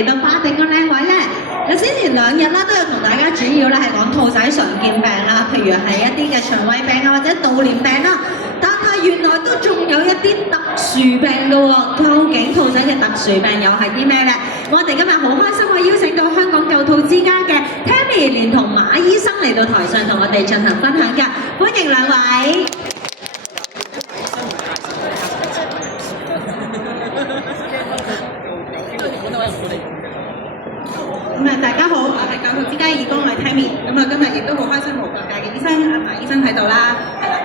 嚟到霸定個靚位咧，有先前2日啦，都有同大家主要咧係講兔仔常見病啦，譬如係一啲嘅腸胃病啊，或者悼念病啦。但係原來都仲有一啲特殊病嘅喎，究竟兔仔嘅特殊病又係啲咩咧？我哋今日好開心可以邀請到香港救兔之家嘅 Tammy 連同馬醫生嚟到台上同我哋進行分享㗎，歡迎2位。大家好，我係救兔之家義工，我係 Tammy。今日亦都好開心，無國界嘅醫生馬醫生喺度啦，係啦，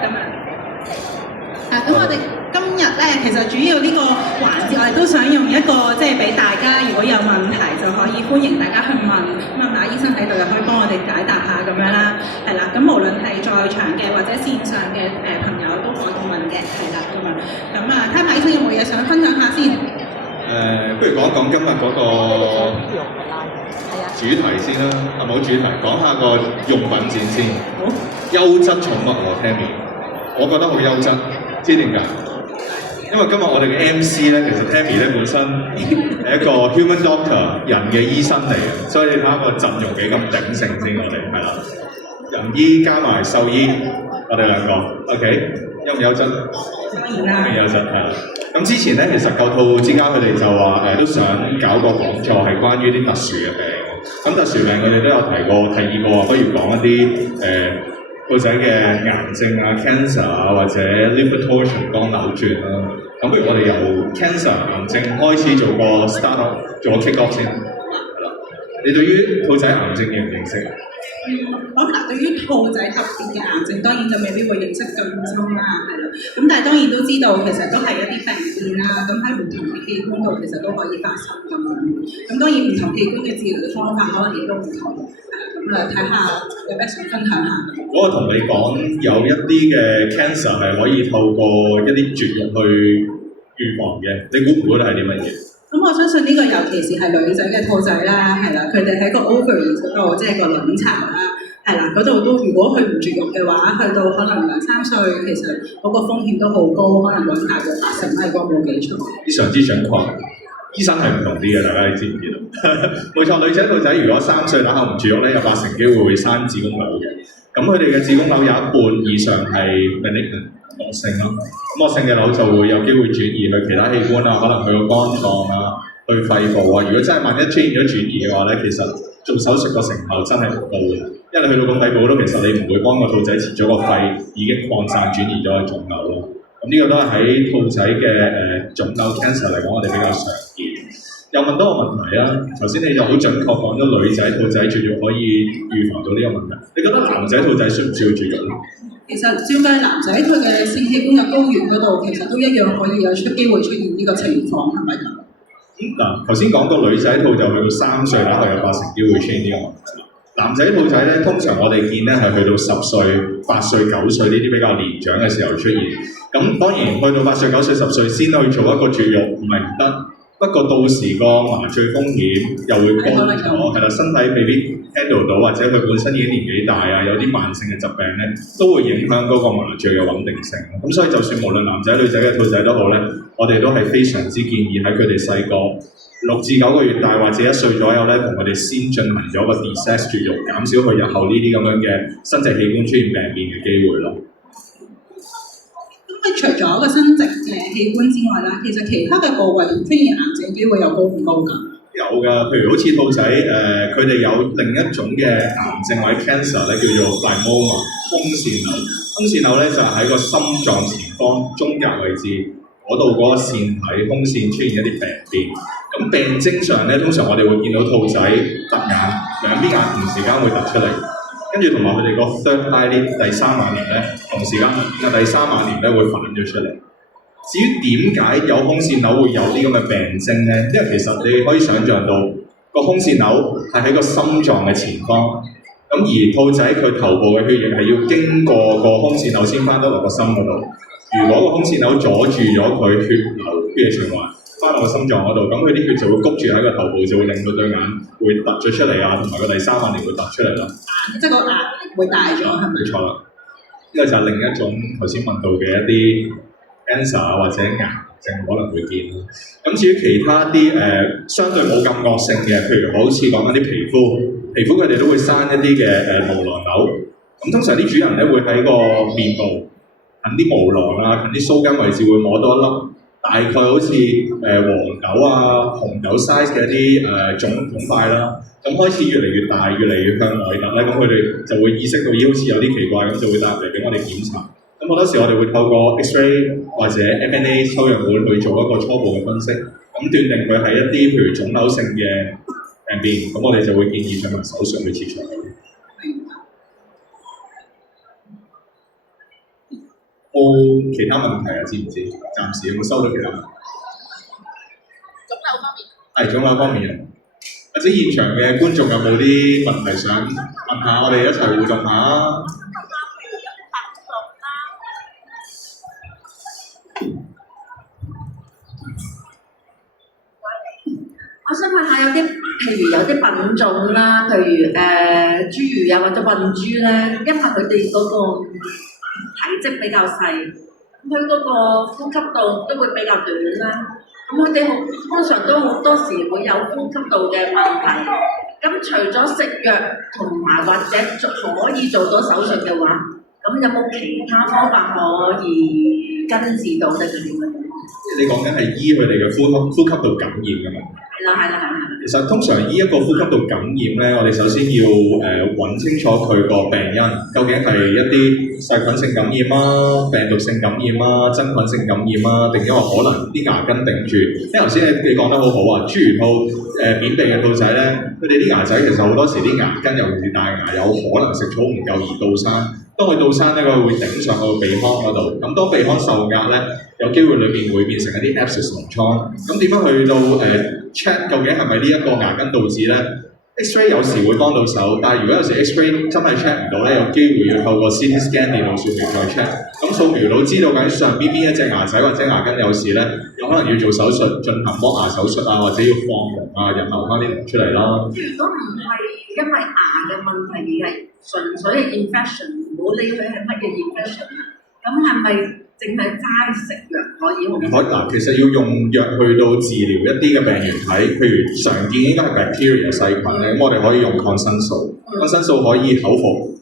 咁我哋今日咧，其實主要呢個環節，我哋都想用一個即係俾大家，如果有問題就可以歡迎大家去問。咁馬醫生喺度又可以幫我哋解答下咁樣啦，係啦。咁無論係在場嘅或者線上嘅朋友都可以問嘅，係啦咁啊。睇下馬醫生有冇嘢想分享下先？不如講一講今日嗰個主題先啦，冇主題，講下個用品展先。好，優質寵物喎 Tammy， 我覺得好優質，知點解？因為今日我哋嘅 MC 咧，其實 Tammy 咧本身係一個 human doctor 人嘅醫生嚟嘅，所以你睇下個陣容幾咁鼎盛先，我哋係啦，人醫加埋獸醫，我哋兩個 OK， 優唔優質？當然啦，優質係啦。咁之前咧，其實救兔之家佢哋就話都想搞個講座，係關於啲特殊嘅病。咁特殊病佢哋都有提議過，不如講一啲兔仔嘅癌症啊、cancer 啊，或者 liver torsion 肝扭轉啦。咁不如我哋由 cancer 癌症開始做個 start up， 做個 kick off 先。你對於兔仔癌症認唔認識？我對於兔仔特別嘅癌症，當然就未必會認識咁深啦，係啦。咁但係當然都知道，其實都係一啲病變啦。咁喺唔同嘅器官度，其實都可以發生咁樣。咁當然唔同器官嘅治療嘅方法，可能亦都唔同。咁睇下有咩想分享下。我同你講，有一啲嘅 cancer 係可以透過一啲絕育去預防嘅。你估唔估得係啲乜嘢？咁我相信呢個尤其是係女仔嘅兔仔啦，係啦，佢哋喺個 ovary 嗰度，即係個卵巢啦，係啦，嗰度都如果佢唔絕育嘅話，去到可能2-3歲，其實嗰個風險都好高，可能會大過80%，係個冇幾錯。非常之準確，醫生係唔同啲嘅，大家你知唔知道？冇錯，女仔兔仔如果3歲打後唔絕育咧，有80%機會會生子宮瘤嘅。咁佢哋嘅子宮瘤有一半以上係 malignant。惡性咯，咁惡性嘅瘤就會有機會轉移去其他器官啊，可能去個肝臟啊，去肺部啊。如果真係萬一出現咗轉移嘅話咧，其實做手術個成效真係唔高嘅，因為你去到個肺部都其實你唔會幫個兔仔切咗個肺，已經擴散轉移咗個腫瘤咯。咁呢個都係喺兔仔嘅腫瘤 cancer 嚟講，我哋比較常見。又問多個問題啦，頭先你就好準確講咗女仔兔仔絕育可以預防到呢個問題，你覺得男仔兔仔需唔需要絕育咧？其實照計男仔佢嘅性器官嘅睾丸嗰度，其實都一樣可以有機會出現呢個情況，係咪咁？嗱，頭先講個女仔兔就去到3歲啦，係有80%機會出現呢個問題。男仔兔仔咧，通常我哋見咧係去到10歲、8歲、9歲呢啲比較年長嘅時候出現。咁當然去到8歲、9歲、10歲先去做一個絕育，唔係唔得。不過到時個麻醉風險又會高咗，係啦，身體未必 handle 到，或者佢本身已經年紀大啊，有啲慢性嘅疾病咧，都會影響嗰個麻醉嘅穩定性。咁所以就算無論男仔女仔嘅兔仔都好咧，我哋都係非常之建議喺佢哋細個6至9個月大或者1歲左右咧，同佢哋先進行咗個 de-sex 絕育，減少佢日後呢啲咁樣嘅生殖器官出現病變嘅機會咯。除咗一個生殖嘅器官之外啦，其實其他嘅部位出現癌症機會又高唔高㗎？有㗎，譬如好似兔仔佢哋有另一種嘅癌症或者 cancer 咧，叫做 lymphoma 胸腺瘤。胸腺瘤咧就係喺個心臟前方中隔位置嗰度嗰個腺體胸腺出現一啲病變。咁病徵上咧，通常我哋會見到兔仔突眼，兩邊眼同時間會突出嚟。跟住同埋佢哋個 third eyelid 第三眼簾咧，同時間第三眼簾咧會反咗出嚟。至於點解有胸腺瘤會有啲咁嘅病徵咧？因為其實你可以想像到個胸腺瘤係喺個心臟嘅前方，咁而兔仔佢頭部嘅血液係要經過個胸腺瘤先翻得落個心嗰度。如果個胸腺瘤阻住咗佢血液循環翻落個心臟嗰度，咁佢啲血就會谷住喺個頭部，就會令到對眼會突咗出嚟啊，同埋個第三眼簾會突出嚟啦。即係個眼會大咗，係咪？冇錯啦，呢個就係另一種頭先問到嘅一啲 cancer 或者癌症可能會見啦。咁至於其他啲相對冇咁惡性嘅，譬如好似講緊啲皮膚佢哋都會生一啲嘅毛囊瘤。咁通常啲主人咧會喺個面部近啲毛囊啊、近啲鬚根位置會摸到一粒，大概好似黃豆啊、紅豆 size 嘅一啲腫塊啦。咁開始越嚟越大、越嚟越向外突咧，咁佢哋就會意識到咦好似有啲奇怪，咁就會帶入嚟俾我哋檢查。咁好多時我哋會透過 X-ray 或者 FNA 抽樣會去做一個初步嘅分析，咁斷定佢係一啲譬如腫瘤性嘅病變，咁我哋就會建議進行手術去切除佢。冇其他問題啊？知唔知？暫時有冇收到其他問題？腫瘤方面。或者現場嘅觀眾有冇啲問題想問下？我哋一齊互動下。我想問下譬如有啲品種啦，譬如豬魚啊或者混豬咧，因為佢哋嗰個體積比較細，佢嗰個呼吸道都會比較短啦。咁佢哋通常都好多時會有呼吸道嘅問題。咁除咗食藥同埋或者可以做到手術嘅話，咁有冇其他方法可以根治到呢個點樣？你講緊係醫佢哋嘅呼吸道感染㗎嘛？係啦。其實通常醫一個呼吸道感染咧，我哋首先要揾清楚佢個病因，究竟係一啲細菌性感染啊、病毒性感染啊、真菌性感染啊，定因為可能啲牙根頂住？因為頭先你講得好好啊，豬魚兔扁鼻嘅兔仔咧，佢哋啲牙仔其實好多時啲牙根，尤其是大牙，有可能食草唔夠而倒生。當佢倒生咧，佢會頂上去鼻腔嗰度。咁當鼻腔受壓咧，有機會裏邊會變成一啲 abscess 膿瘡。咁點樣去到check 究竟係咪呢一個牙根導致咧 ？X-ray 有時會幫到手，但係如果有時 X-ray 真係 check 唔到咧，有機會要透過 CT scan 電腦掃描再 check。咁掃描到知道緊上邊一隻牙仔或者牙根有事咧，有可能要做手術進行剝牙手術啊，或者要放膿啊，引流翻啲膿出嚟啦。如果唔係因為牙嘅問題而係純粹嘅 infection， 唔好理佢係乜嘢 infection， 咁係咪淨係齋食藥可以好？嗱，其實要用藥去到治療一啲嘅病原體，譬如常見應該係 bacteria 細菌咧，咁我哋可以用抗生素，抗生素可以口服，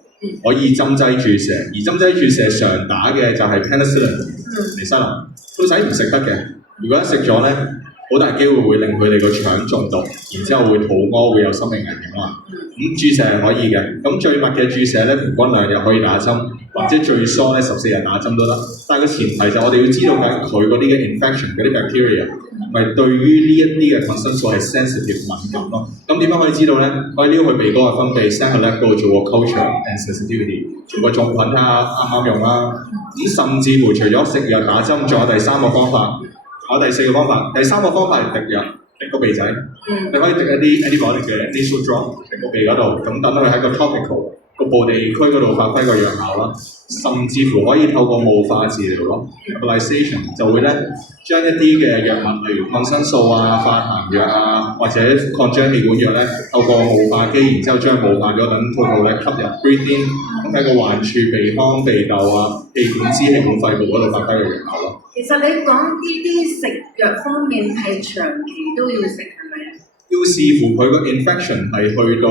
可以針劑注射，而針劑注射常打嘅就係 penicillin 尼西林，兔仔唔食得嘅，如果一食咗咧，好大機會會令佢哋個腸中毒，然之後會肚屙，會有生命危險啦。咁注射係可以嘅，咁最密嘅注射咧，平均2日可以打針，或者最疏咧14日打針都得。但係個前提就我哋要知道緊佢嗰啲嘅 infection 嗰啲 bacteria 咪對於呢一啲嘅抗生素係 sensitive 敏感咯。咁點樣可以知道咧？可以撩佢鼻哥嘅分泌 send 去 lab 度做個 culture and sensitivity， 做個種菌睇下啱唔啱用啦。咁甚至乎除咗食藥打針，仲有第3個方法，仲有第4個方法。第3個方法係滴藥。滴個鼻仔，你可以滴一啲 antibiotic 嘅 nasal drop 滴個鼻嗰度，咁等佢喺個 topical 局部地區嗰度發揮個藥效啦。甚至乎可以透過霧化治療咯 ，nebulization 就會咧將一啲嘅藥物，例如抗生素啊、化痰藥啊，或者擴張氣管藥咧，透過霧化機，然之後將霧化咗等吐霧咧吸入 breathe in， 咁喺個患處鼻腔、鼻竇啊、氣管支、氣管肺部嗰度發揮個藥效咯。其實你講呢啲食藥方面係長期都要食係咪啊？要視乎佢個 infection 係去到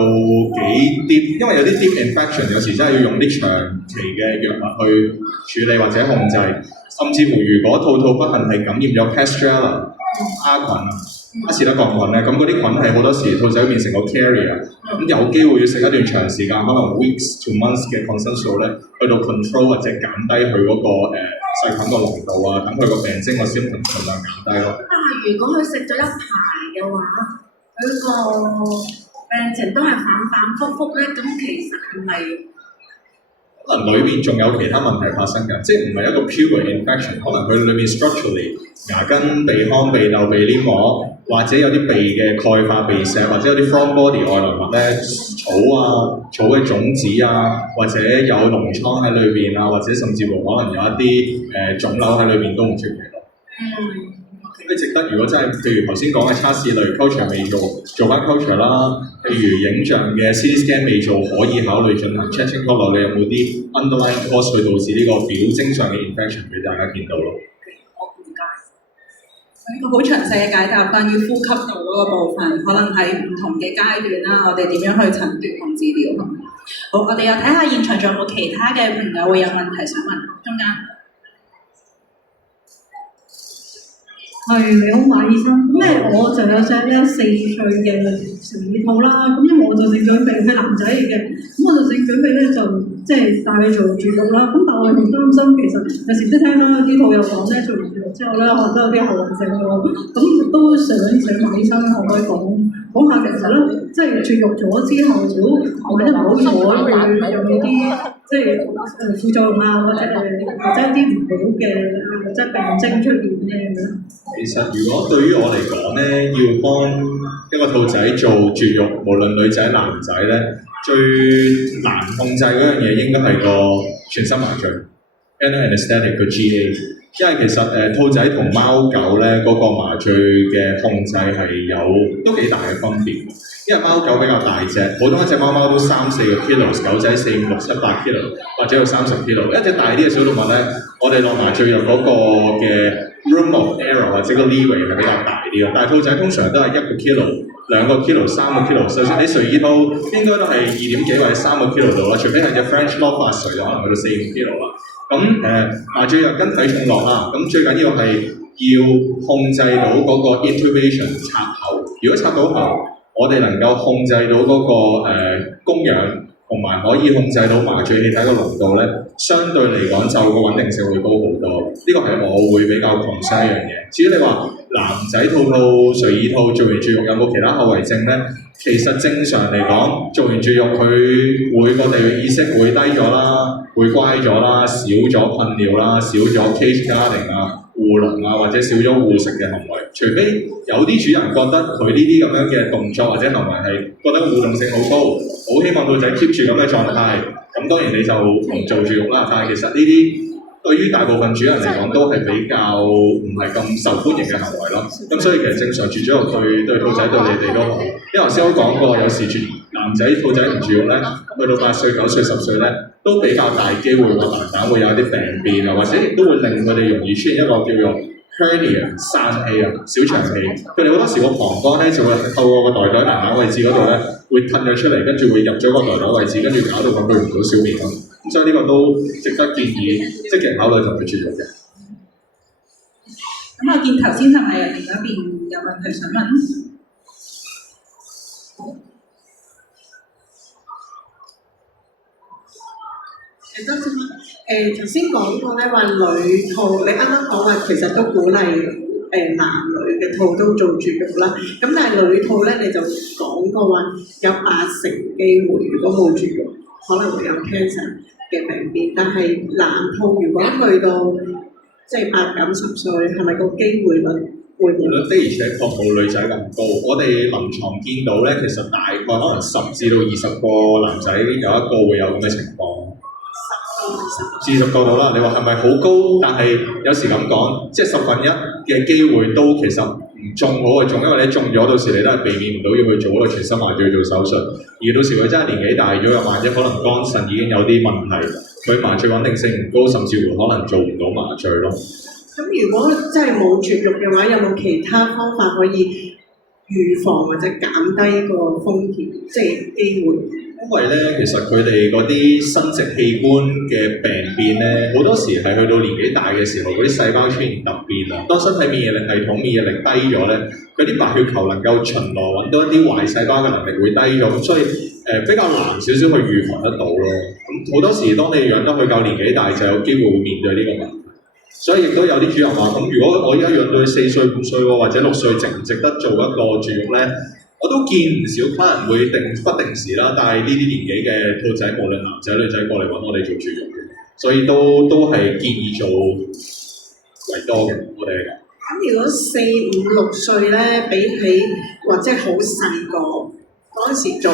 幾 deep， 因為有啲 deep infection 有時真係要用啲長期嘅藥物去處理或者控制，甚至乎如果兔不幸係感染咗 Pasteurella 蝦菌啊、阿士德角菌咧，咁嗰啲菌係好多時兔仔變成個 carrier， 咁有機會要食一段長時間，可能 weeks to months 嘅抗生素咧，去到 control 或者減低佢嗰個細菌個濃度啊，等佢個病徵個 symptom 盡量減低咯。但係如果佢食咗一排嘅話，佢個病情都係反反覆覆咧，咁其實係咪可能裏邊仲有其他問題發生㗎？即係唔係一個 pure infection， 可能佢裏面 structurally 牙根、鼻腔、鼻竇、鼻黏膜，或者有啲鼻嘅鈣化鼻石，或者有啲 foreign body 外來物咧，草嘅種子啊，或者有膿瘡喺裏邊啊，或者甚至乎可能有一啲腫瘤喺裏邊都唔出奇咯。咁值得，如果真係譬如頭先講嘅測試類 culture 未做翻 culture 啦，譬如影像嘅 CT scan 未做，可以考慮進行 check 清楚落你有冇啲 underlying cause 去導致呢個表徵上嘅 infection 俾大家見到咯。好唔該。一個好詳細嘅解答關於呼吸道嗰個部分，可能喺唔同嘅階段啦，我哋點樣去診斷同治療。好，我哋又睇下現場仲有冇其他嘅朋友會有問題想問，中間。係，你好，馬醫生。咁咧，我就有隻4歲嘅成耳兔啦。咁因為我就正準備係男仔嚟嘅，咁我就正準備咧就即係帶佢做絕育啦。咁但係我又好擔心，其實有時都聽到啲兔友講咧，做完絕育之後咧，可能都有啲後遺症喎。咁都想請馬醫生可唔可以講下其實咧，即係絕育咗之後，萬一唔好彩會有冇啲即係副作用啊，或者一啲唔好嘅即係病徵出現咧咁樣。其實如果對於我嚟講咧，要幫一個兔仔做絕育，無論女仔男仔咧，最難控制嗰樣嘢應該係個全身麻醉 （Animal Anesthetic） 個 GA。因為其實兔仔同貓狗咧嗰個麻醉嘅控制係有都幾大嘅分別。因為貓狗比較大隻，普通一隻貓貓都3-4個 kilos， 狗仔4、5、6、7、8 kilo， 或者有30 kilo。一隻大啲嘅小動物咧，我哋落麻醉藥嗰個嘅 room of error 或者個 leeway 係比較大啲嘅。但係兔仔通常都係1個 kilo、2個 kilo、3個 kilo。就算你垂耳兔應該都係2點幾或者3個 kilo 度啦，除非係隻 French Love 垂就可能去到4、5 kilo 啦。咁麻醉藥跟體重落啦，咁最緊要係要控制到嗰個 intubation 插喉。如果插到喉，我哋能夠控制到嗰個供氧，同埋可以控制到麻醉氣體個濃度咧，相對嚟講就個穩定性會高好多。呢個係我會比較強勢一樣嘢。至於你話男仔兔兔、垂耳兔做完絕育有冇其他後遺症咧？其實正常嚟講，做完絕育佢會個地域意識會低咗啦，會乖咗啦，少咗噴尿啦，少咗 cage guarding 啊、護籠啊，或者少咗護食嘅行為。除非有啲主人覺得佢呢啲咁樣嘅動作或者行為係覺得互動性好高，好希望兔仔 keep 住咁嘅狀態，咁當然你就唔做絕育啦。但係其實呢啲對於大部分主人嚟講都係比較唔係咁受歡迎嘅行為咯。咁所以其實正常絕咗育對兔仔對你哋都好。因為頭先我講過，有時絕男仔兔仔唔絕育咧，去到8歲、9歲、10歲咧，都比較大機會個蛋蛋會有啲病變啊，或者亦都會令佢哋容易出現一個叫做 hernia 疝氣啊、小腸氣。佢哋好多時個膀胱咧就會透過個袋袋難難位置嗰度咧，會褪咗出嚟，跟住會入咗個袋袋位置，跟住搞到佢去唔到小便咯。咁所以呢個都值得建議積極考慮同佢絕育嘅。咁我見頭先係咪人哋嗰邊有問題想問？頭先講過咧話女兔，你啱啱講話其實都鼓勵男女嘅兔都做絕育啦。咁但係女兔咧，你就講過話有80%機會，如果冇絕育，可能會有 cancer 嘅病變。但係男兔如果去到即係8、9、10歲，係咪個機會率會冇？的而且確冇女仔咁高。我哋臨床見到咧，其實大概可能10至到20個男仔有一個會有咁嘅情況。40個到啦，你話係咪好高？但係有時咁講，即係1/10嘅機會都其實唔中好嘅中，因為你中咗，到時你都係避免唔到要去做嗰個全身麻醉做手術。而到時佢真係年紀大咗，又萬一可能肝腎已經有啲問題，佢麻醉穩定性唔高，甚至乎可能做唔到麻醉咯。咁如果真係冇絕育嘅話，有冇其他方法可以預防或者減低個風險，即係機會？因為咧，其實佢哋嗰啲生殖器官嘅病變咧，好多時係去到年紀大嘅時候，嗰啲細胞出現突變啊。當身體免疫力系統免疫力低咗咧，佢啲白血球能夠巡邏揾到一啲壞細胞嘅能力會低咗，咁所以比較難少少去預防得到咯。咁好多時當你養得佢夠年紀大，就有機會會面對呢個問題。所以亦都有啲主人話：咁如果我而家養到4歲、5歲或者6歲，值唔值得做一個絕育咧？我都見唔少客人會不定時啦，帶呢啲年紀嘅兔仔，無論男仔女仔過嚟揾我哋做絕育嘅，所以都係建議做為多嘅，我哋係咁。咁如果4、5、6歲咧，比起或者好細個嗰陣時做，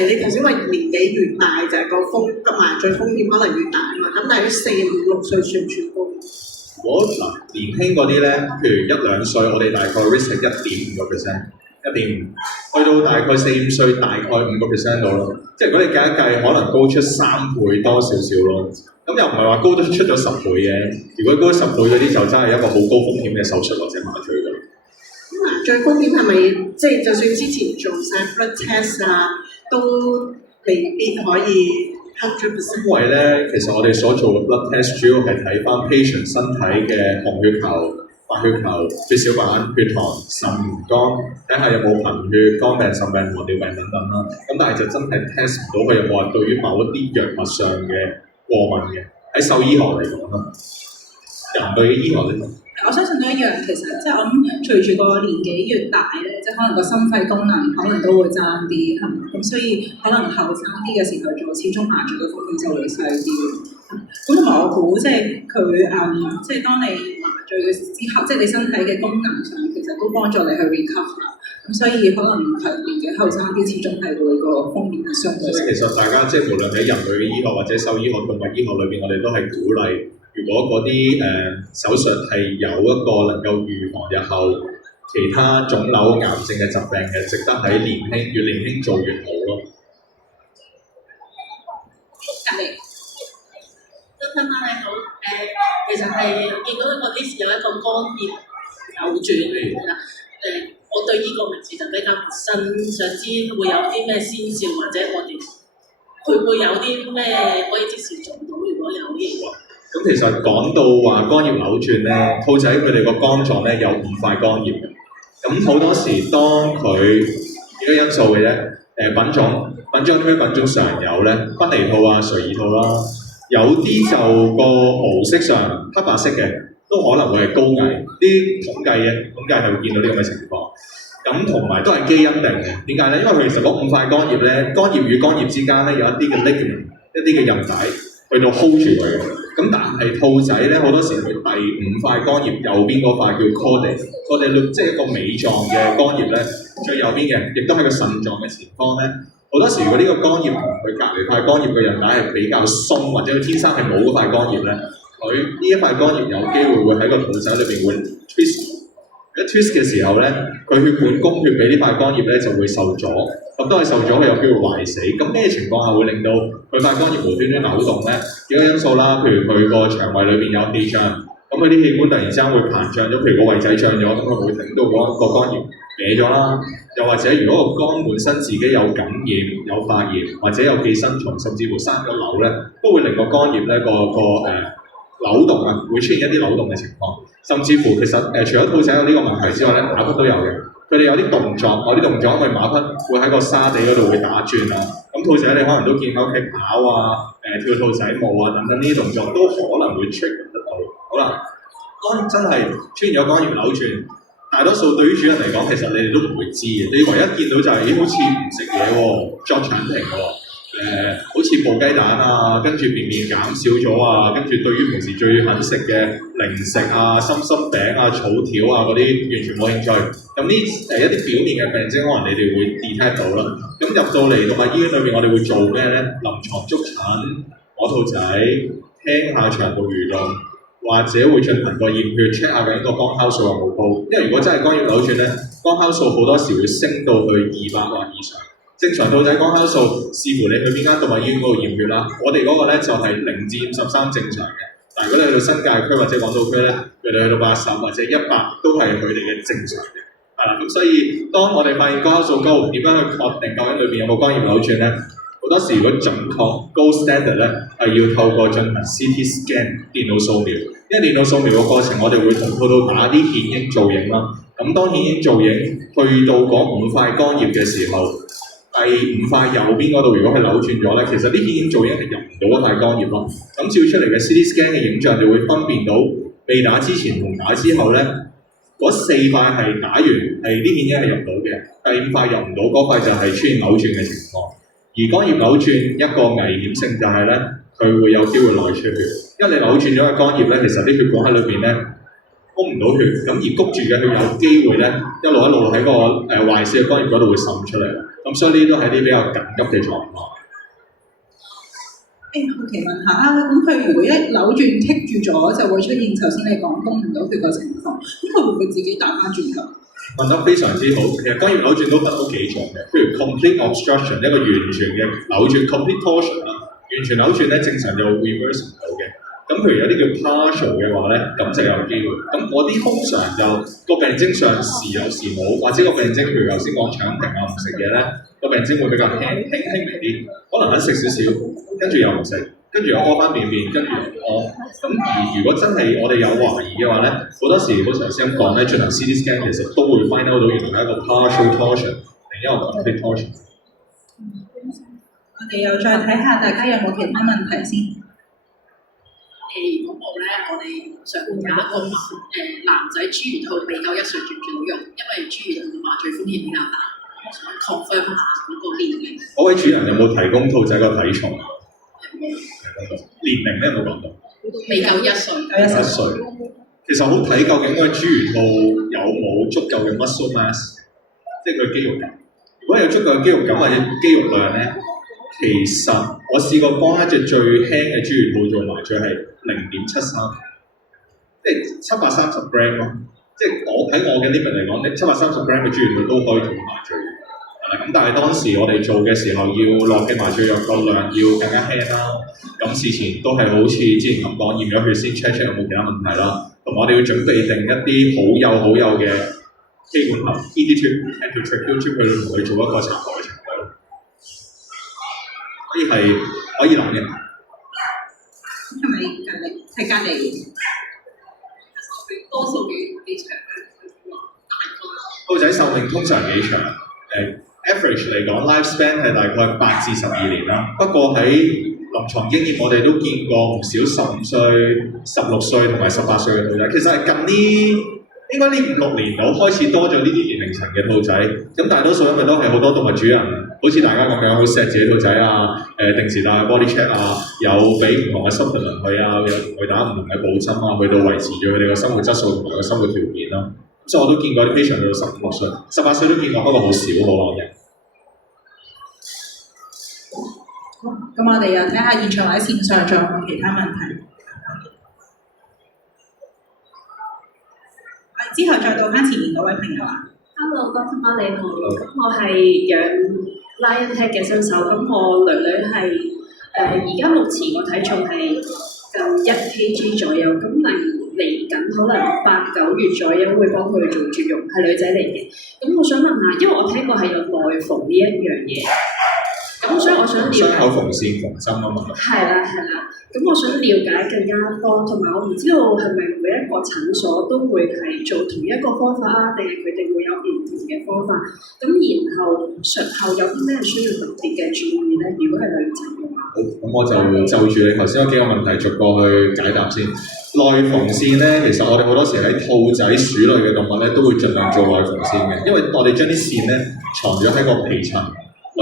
你頭先話年紀越大就係個麻醉風險可能越大啊嘛。咁但係4、5、6歲算唔算高？如果年輕嗰啲咧，譬如1、2歲，我哋大概 risk 係1.5%。1.5去到大概4、5歲，大概5% 到咯。即係如果你計一計，可能高出3倍多少少咯。咁又唔係話高得出咗10倍嘅。如果高咗10倍嗰啲，就真係一個好高風險嘅手術或者麻醉咗。最風險係咪即係就算之前做晒 blood test 啊，都未必可以 100%？ 因為咧，其實我哋所做嘅 blood test 主要係睇翻 patient 身體嘅紅血球、白血球、血小板、血糖、腎、肝，睇下有冇貧血、肝病、腎病、糖尿病等等啦。咁但係就真係 test 唔到佢有冇話對於某一啲藥物上嘅過敏嘅。喺獸醫學嚟講啦，人類嘅醫學呢度。我相信都一樣，其實即係我諗隨住個年紀越大咧，即係可能個心肺功能可能都會爭啲，係嘛？咁所以可能後生啲嘅時候做，始終麻醉嘅風險就會細啲。咁同埋我估即係佢即係當你麻醉嘅之後，即係你身體嘅功能上，其實都幫助你去 recover。咁所以可能係年紀後生啲，始終係會個風險係相對。其實大家即係無論喺人類嘅醫學或者獸醫學、動物醫學裏邊，我哋都係鼓勵。如果嗰啲手術係有一個能夠預防日後其他腫瘤、癌症嘅疾病嘅，值得喺越年輕做越好咯。隔離，都分翻你好其實係見到一個 list 有一個肝葉扭轉係啦。我對呢個名字就比較陌生，想知會有啲咩先兆，或者我哋佢會有啲咩可以即時做到？如果有嘅話。咁其實講到話肝葉扭轉咧，兔仔佢哋個肝臟咧有5塊肝葉嘅。咁好多時當佢幾個因素嘅啫，品種啲咩品種常有咧？賓尼兔啊、垂耳兔啦，有啲就個毛色上黑白色嘅，都可能會係高危。啲統計係會見到啲咁嘅情況。咁同埋都係基因定嘅。點解咧？因為佢其實嗰5塊肝葉咧，肝葉與肝葉之間咧有一啲嘅 ligament，一啲嘅韌帶去到 hold 住佢嘅。咁但係兔仔咧好多時佢第5塊肝葉右邊嗰塊叫 caudate，即係一個尾狀嘅肝葉咧，最右邊嘅，亦都係個腎臟嘅前方咧。好多時如果呢個肝葉同佢隔離塊肝葉嘅韌帶係比較鬆，或者佢天生係冇嗰塊肝葉咧，佢呢一塊肝葉有機會會喺個兔仔裏邊會 twist。一 twist 嘅時候咧，佢血管供血俾呢塊肝葉咧就會受阻，咁當佢受阻，佢有機會壞死。咁咩情況下會令到佢塊肝葉無端端扭動咧？幾個因素啦，譬如佢個腸胃裏邊有氣脹，咁佢啲氣管突然之間會膨脹咗，譬如個胃仔脹咗，咁佢會令到個肝葉歪咗啦。又或者如果個肝本身自己有感染、有發炎，或者有寄生蟲，甚至乎生咗瘤咧，都會令個肝葉咧扭動啊，會出現一啲扭動嘅情況。甚至乎其實除咗兔仔有呢個問題之外咧，馬匹都有嘅。佢哋有啲動作，因為馬匹會喺個沙地嗰度會打轉啊。咁兔仔你可能都見到佢跑啊、跳兔仔舞啊等等呢啲動作，都可能會 trigger 得到。好啦，當真係出現咗肝葉扭轉，大多數對於主人嚟講，其實你哋都唔會知嘅。你唯一見到就係、好似唔食嘢喎，作腸停喎。好似爆雞蛋啊，跟住便便減少咗啊，跟住對於平時最肯食嘅零食啊、心心餅啊、草條啊嗰啲完全冇興趣。咁呢一啲表面嘅病徵，可能你哋會 detect 到啦。咁入到嚟動物醫院裏邊，我哋會做咩咧？臨床觸診、摸兔仔、聽下腸道蠕動，或者會進行個驗血 check 下緊個肝酵素有冇高。因為如果真係肝葉扭轉咧，肝酵素好多時會升到去200或以上。正常兔仔肝酵素視乎你去邊間動物醫院嗰度驗血啦，我哋嗰個咧就係0至53正常嘅，但如果你去到新界區或者港島區咧，佢哋去到80或者100都係佢哋嘅正常嘅，係啦。咁所以當我哋發現肝酵素高，點樣去確定究竟裏邊有冇肝葉扭轉咧？好多時如果準確 gold standard 咧係要透過進行 CT scan 電腦掃描，因為電腦掃描嘅過程我哋會同兔兔打啲顯影造影啦。咁當顯影造影去到嗰5塊肝葉嘅時候，第5塊右邊嗰度，如果係扭轉咗咧，其實啲顯影造影係入唔到嗰塊肝葉咯。咁照出嚟嘅 CT scan 嘅影像，你會分辨到未打之前同打之後咧，嗰4塊係打完係啲顯影係入到嘅，第5塊入唔到，嗰塊就係出現扭轉嘅情況。而肝葉扭轉一個危險性就係咧，佢會有機會內出血，因為你扭轉咗嘅肝葉咧，其實啲血管喺裏邊咧供唔到血，咁而谷住嘅血有機會咧一路喺個壞死嘅肝葉嗰度會滲出嚟。咁所以呢啲都係啲比較緊急嘅狀況。好奇問下啊，咁佢如果一扭轉棘住咗，就會出現頭先你講供唔到血個情況，咁佢會唔會自己打翻轉頭？問得非常之好，其實肝葉扭轉都分到幾種嘅，譬如 complete obstruction 一個完全嘅扭轉 complete torsion 啦，完全扭轉咧正常就 reverse 唔到嘅。咁譬如有啲叫 partial 嘅話咧，咁就有機會。咁嗰啲通常就個病徵上時有時冇，或者個病徵譬如頭先講腸停啊唔食嘢咧，個病徵會比較輕微啲，可能一食少少，跟住又唔食，跟住又屙翻便便，跟住又屙。咁而如果真係我哋有懷疑嘅話咧，好多時好似頭先咁講咧，進行 CT scan 其實都會 find out 到原來係一個 partial torsion， 另一個 complete torsion。我哋又再睇下大家有冇其他問題先。如果冇咧，我哋上有一個男仔豬魚套未夠1歲絕唔絕到用？因為豬魚套嘅麻醉風險比較大，我想 confirm 下嗰個年齡。嗰位主人有冇提供兔仔個體重？年齡咧有冇講到？未夠1歲。1歲。其實好睇究竟嗰個豬魚套有冇足夠嘅 muscle mass， 即係佢肌肉感。如果有足夠嘅肌肉感或者肌肉量咧，其實我試過幫一隻最輕嘅豬魚套做麻醉係0.73，即係730 gram 咯。即係我喺我嘅 limit 嚟講，你730 gram 嘅豬魚套都可以做麻醉。咁但係當時我哋做嘅時候要落嘅麻醉藥個量要更加輕啦。咁事前都係好似之前咁講，驗咗血先 check 有冇其他問題啦。同埋我哋要準備定一啲好幼嘅氣管喉 ET tube endotracheal tube 去同佢做一個插喉嘅程序。所以係可以諗嘅。係咪隔離？係隔離。多數幾長咧？大概。兔仔壽命通常幾長？average 嚟講 lifespan 係大概8至12年啦。不過喺臨床經驗，我哋都見過唔少15歲、16歲同埋18歲嘅兔仔。其實係近呢應該呢5-6年度開始多咗呢啲年齡層嘅兔仔。咁大多數因為都係好多動物主人，好似大家咁樣好錫自己兔仔啊，定時帶 body check 啊，有俾唔同嘅 supplement 佢啊，有去打唔同嘅補針啊，去到維持住佢哋嘅生活質素同埋個生活條件咯。所以我都見過啲 patient 到15-16歲、18歲都見過，不過好少好耐嘅。咁我哋又睇下現場或者線上仲有冇其他問題。之後再到翻前面嗰位朋友啊。Hello，Dr. Ma 你好。咁我係養 Lion Head 嘅新手，咁我女女係而家目前個體重係近1 kg 左右，咁嚟緊可能8-9月左右會幫佢做絕育，係女仔嚟嘅。咁我想問下，因為我聽過係有內縫呢一樣嘢。咁所以我想了解，傷口縫線縫針啊嘛。係啦。咁我想了解更加多，同埋我唔知道係咪每一個診所都會係做同一個方法啊，定係佢哋會有唔同嘅方法？咁然後術後有啲咩需要特別嘅注意咧？如果係女仔嘅話，好，咁我就住你頭先嗰幾個問題逐個去解答先。內縫線咧，其實我哋好多時喺兔仔、鼠類嘅動物咧，都會盡量做內縫線嘅，因為我哋將啲線咧藏咗喺個皮層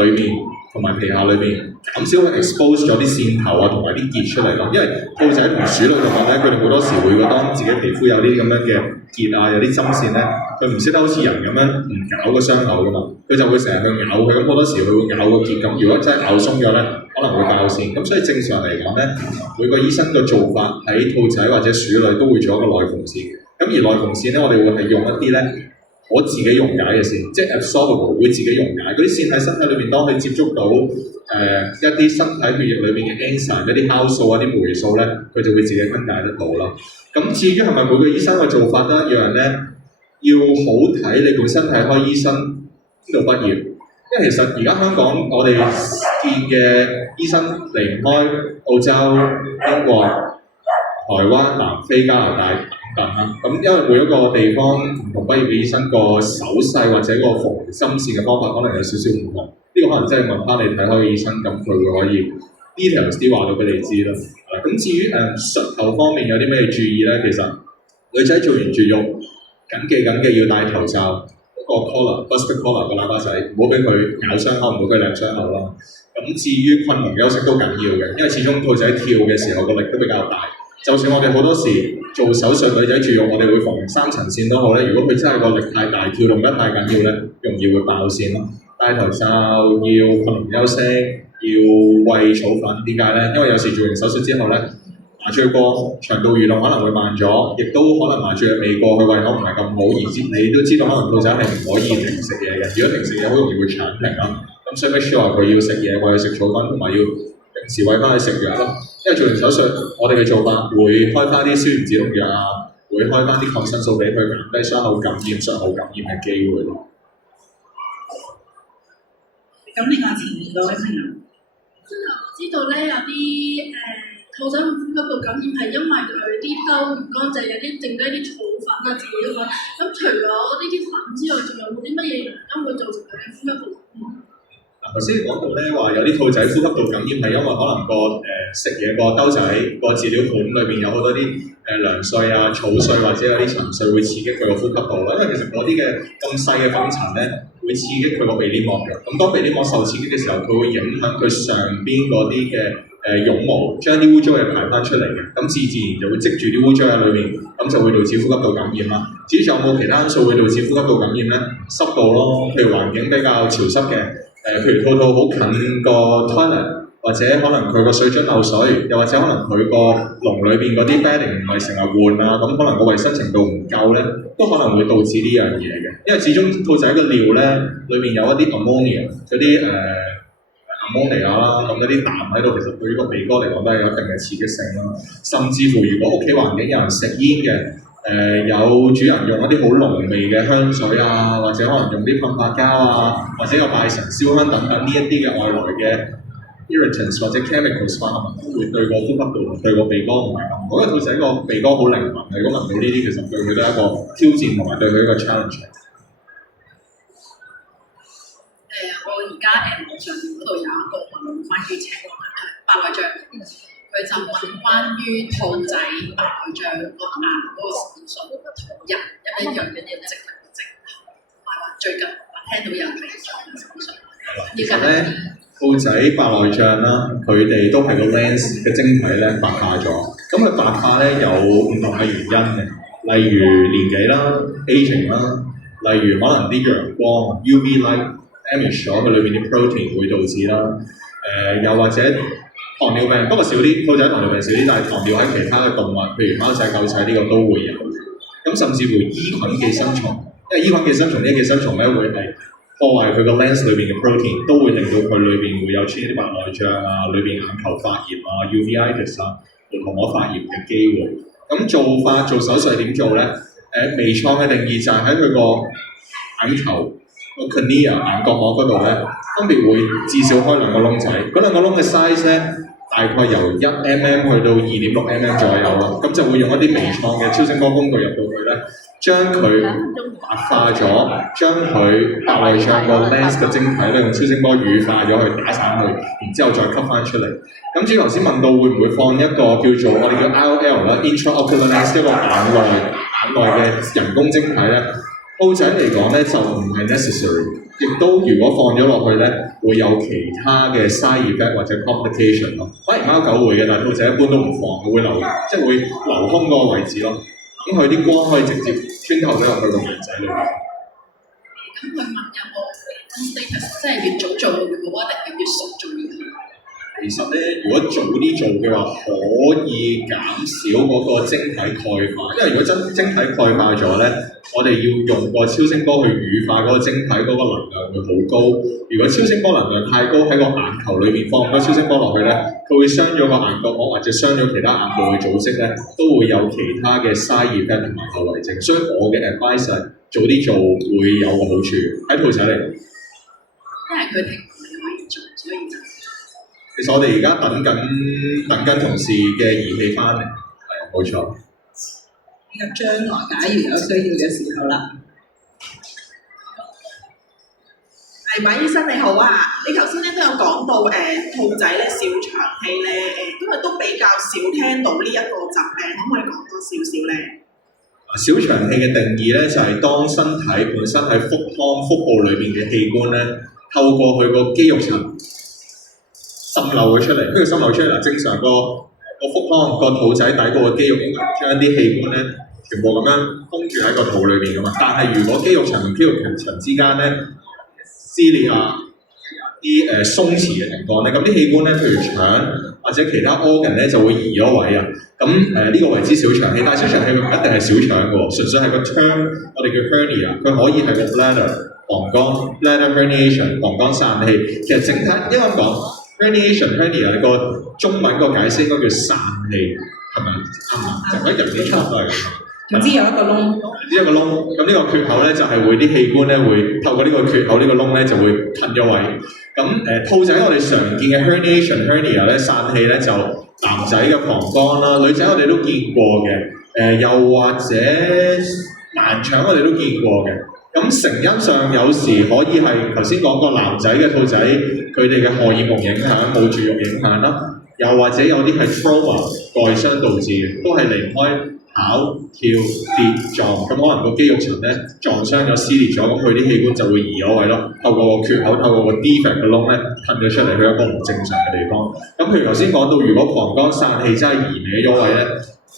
裏面同埋皮下裏面，減少 expose 咗啲線頭啊同埋啲結出嚟咯。因為兔仔同鼠類動物咧，佢哋好多時會當自己皮膚有啲咁樣嘅結啊，有啲針線咧，佢唔識得好似人咁樣唔搞個傷口噶嘛，佢就會成日去咬佢，咁好多時佢會咬個結，咁如果真係咬鬆咗咧，可能會爆線。咁所以正常嚟講咧，每個醫生嘅做法喺兔仔或者鼠類都會做一個內縫線。咁而內縫線咧，我哋會係用一啲咧可自己溶解嘅線，即係 absorbable 會自己溶解。嗰啲線喺身體裏面，當佢接觸到一啲身體血液裏面嘅 enzyme、一啲酵素啊、啲霉素咧，佢就會自己分解得到咯。咁至於係咪每個醫生嘅做法都一樣咧？要好睇你本身係開醫生邊度畢業，因為其實而家香港我哋見嘅醫生離唔開澳洲、英國、台灣、南非、加拿大等啦。咁因為每一個地方唔同畢業嘅醫生個手勢或者個縫針線嘅方法可能有少少唔同，呢個可能真係問翻你睇開嘅醫生，咁佢會可以 details 啲話到俾你知啦。咁至於術後方面有啲咩注意咧？其實女仔做完絕育，緊記要戴頭罩，個 collar、burst collar 個喇叭仔，唔好俾佢咬傷口，唔好俾佢舐傷口啦。咁至於困同休息都緊要嘅，因為始終兔仔跳嘅時候個力都比較大。就算我哋好多時做手術女仔絕育，我哋會縫3層線都好咧。如果佢真係個力太大，跳動得太緊要咧，容易會爆線咯。戴頭罩，要困同休息，要餵草粉。點解咧？因為有時做完手術之後咧，麻醉過腸道蠕動可能會慢咗，亦都可能麻醉未過，佢胃口唔係咁好，而你都知道可能兔仔係唔可以停食嘢嘅。如果停食嘢，好容易會腸停啦。咁所以 make sure 佢要食嘢，餵佢食草粉，同埋要定時餵翻佢食藥咯。因為做完手術，我哋嘅做法會開翻啲消炎止痛藥啊，會開翻啲抗生素俾佢減低傷口感染、傷口感染嘅機會咯。咁另外前面嗰位朋友，知道咧有啲兔仔會呼吸道感染係因為佢啲兜唔乾淨，有啲剩低啲草粉啊自己嗰個。咁除咗呢啲粉之外，仲有冇啲乜嘢原因會造成佢嘅呼吸道感染？頭先講到咧話有啲兔仔呼吸道感染係因為可能食嘢個兜仔個飼料盤裏邊有好多啲糧碎啊、草碎或者有啲塵碎會刺激佢個呼吸道啦。因為其實嗰啲嘅咁細嘅粉塵咧會刺激佢個鼻黏膜嘅。咁當鼻黏膜受刺激嘅時候，佢會影響佢上邊嗰啲嘅絨毛，將啲污糟嘢排翻出嚟嘅。咁自然就會積住啲污糟喺裏面，咁就會導致呼吸道感染啦。至於仲有冇其他因素會導致呼吸道感染咧？濕度咯，譬如環境比較潮濕嘅。譬如兔兔好近個 toilet， 或者可能佢個水樽漏水，又或者可能佢個籠裏邊嗰啲 bedding 唔係成日換啊，咁可能個衞生程度唔夠咧，都可能會導致呢樣嘢嘅。因為始終兔仔嘅尿咧，裏面有一啲 ammonia 嗰啲ammonia 啦，咁嗰啲氮喺度，其實對於個鼻哥嚟講都係有一定嘅刺激性啦。甚至乎如果屋企環境有人食煙嘅，有主人用一啲好濃味嘅香水啊，或者可能用啲噴髮膠啊，或者有拜神燒香等等呢一啲嘅外來嘅 irritants 或者 chemicals 化合物，都會對個呼吸道同對個鼻哥唔係咁好。因為兔仔個鼻哥好靈敏，如果聞到呢啲，其實對佢都係一個挑戰同埋對佢一個 challenge。我而家網上嗰度有一個問關於情況白內障，佢就問關於兔仔白內障個眼嗰個手術同人一樣嘅嘢值唔值？同埋話最近我聽到有人做手術。其實咧，兔仔白內障啦，佢哋都係個 lens 嘅晶體咧白化咗。咁佢白化咧有唔同嘅原因嘅，例如年紀啦、aging 啦，例如可能啲陽光 UV light damage 咗佢裏邊啲 protein 會導致啦。又或者糖尿病，不過少啲，兔仔糖尿病少啲，但係糖尿喺其他嘅動物，譬如貓仔、狗仔呢個都會有。咁甚至乎衣菌寄生蟲，因為衣菌寄生蟲呢啲寄生蟲咧會係破壞佢個 lens 裏邊嘅 protein， 都會令到佢裏邊會有出現啲白內障啊、裏邊眼球發炎啊、uveitis 啊、虹膜發炎嘅機會。咁做手術係點做咧？微創嘅定義就係喺佢個眼球個 cornea 眼角膜嗰度咧，分別會至少開兩個窿仔，嗰兩個窿嘅 size 咧大概由1 mm 去到2.6 mm 左右咯。咁就會用一啲微創嘅超聲波工具入到去咧，將佢白化咗，將佢白內障個 lens 嘅晶體咧用超聲波乳化咗去打散佢，然之後再吸翻出嚟。咁至於頭先問到會唔會放一個叫做我哋叫 IOL 啦 intraocular lens 一個眼內嘅人工晶體咧，兔仔嚟講咧就唔係 necessary， 亦都如果放咗落去咧會有其他嘅 side effect 或者 complication 咯。反而貓狗會嘅，但係兔仔一般都唔放，會留即係會留空嗰個位置咯。咁佢啲光可以直接穿透咗入去個鼻仔裏面。咁佢問有冇 status， 即係越早做越好啊，定係越熟做越好？其實咧，如果早啲做嘅話，可以減少嗰個晶體鈣化。因為如果晶體鈣化咗咧，我哋要用個超聲波去乳化嗰個晶體嗰個能量會好高。如果超聲波能量太高，喺個眼球裏邊放咗超聲波落去咧，佢會傷咗個眼角膜或者傷咗其他眼部嘅組織咧，都會有其他嘅 side effect 同埋後遺症。所以我嘅 advice 係早啲做會有個好處喺兔仔嚟。因為佢停唔可以做，所以就。其實我哋而家等緊同事嘅儀器翻嚟，係冇錯。呢個將來假如有需要嘅時候啦。係馬醫生你好啊！你頭先咧都有講到兔仔咧小腸氣咧因為都比較少聽到呢一個疾病，可唔可以講多少少咧？小腸氣嘅定義咧就係當身體本身喺腹部裏邊嘅器官咧，透過佢個肌肉層滲漏咗出嚟，跟住滲漏出嚟嗱，正常個腹腔個肚仔底部嘅肌肉應該將啲器官咧全部咁樣封住喺個肚裏邊噶嘛。但係如果肌肉層同肌肉層之間咧撕裂啊，啲鬆弛嘅情況咧，咁啲器官咧，譬如腸或者其他 organ 咧就會移咗位啊。咁呢個為之小腸氣，但係小腸氣唔一定係小腸嘅喎，純粹係個腔，我哋叫 hernia， 佢可以係個 bladder 膀胱 bladder herniation 膀胱散氣。其實整體因為講 hernia 個中文個解釋應該叫散氣，係咪啱啊？就喺人體差唔多係咁。總之有一個窿，一個窿，咁呢個缺口咧就係會啲器官咧會透過呢個缺口呢個窿咧就會褪咗位。咁兔仔我哋常見嘅 hernia 咧散氣咧就男仔嘅膀胱啦，女仔我哋都見過嘅，又或者盲腸我哋都見過嘅。咁成因上有時可以係頭先講過男仔嘅兔仔佢哋嘅荷爾蒙影響、冇住肉影響啦，又或者有啲係 trauma 外傷導致嘅，都係離唔開跑、跳、跌、撞，咁可能個肌肉層咧撞傷咗、撕裂咗，咁佢啲器官就會移咗位咯。透過個缺口、透過個 defect 嘅窿咧，褪咗出嚟，去一個唔正常嘅地方。咁譬如頭先講到，如果膀胱散氣真係移歪咗位咧，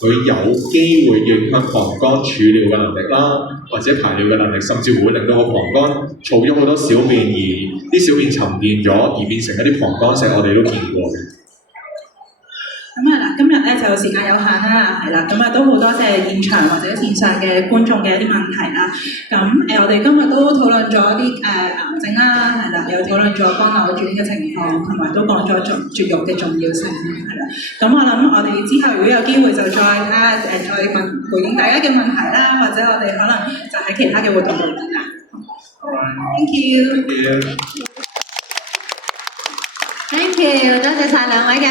佢有機會影響膀胱儲尿嘅能力啦，或者排尿嘅能力，甚至會令到個膀胱儲咗好多小便，而啲小便沉澱咗，而變成一啲膀胱石，我哋都見過嘅。咁啊嗱，今日咧就時間有限啦，係啦，咁啊都好多謝現場或者線上嘅觀眾嘅一啲問題啦。咁我哋今日都討論咗啲癌症啦，係啦，又討論咗肝扭轉嘅情況，同埋都講咗絕育嘅重要性，係啦。咁我諗我哋之後如果有機會就再睇下再回應大家嘅問題啦，或者我哋可能就喺其他嘅活動度見啦。Thank you。 Thank you，多謝晒兩位嘅。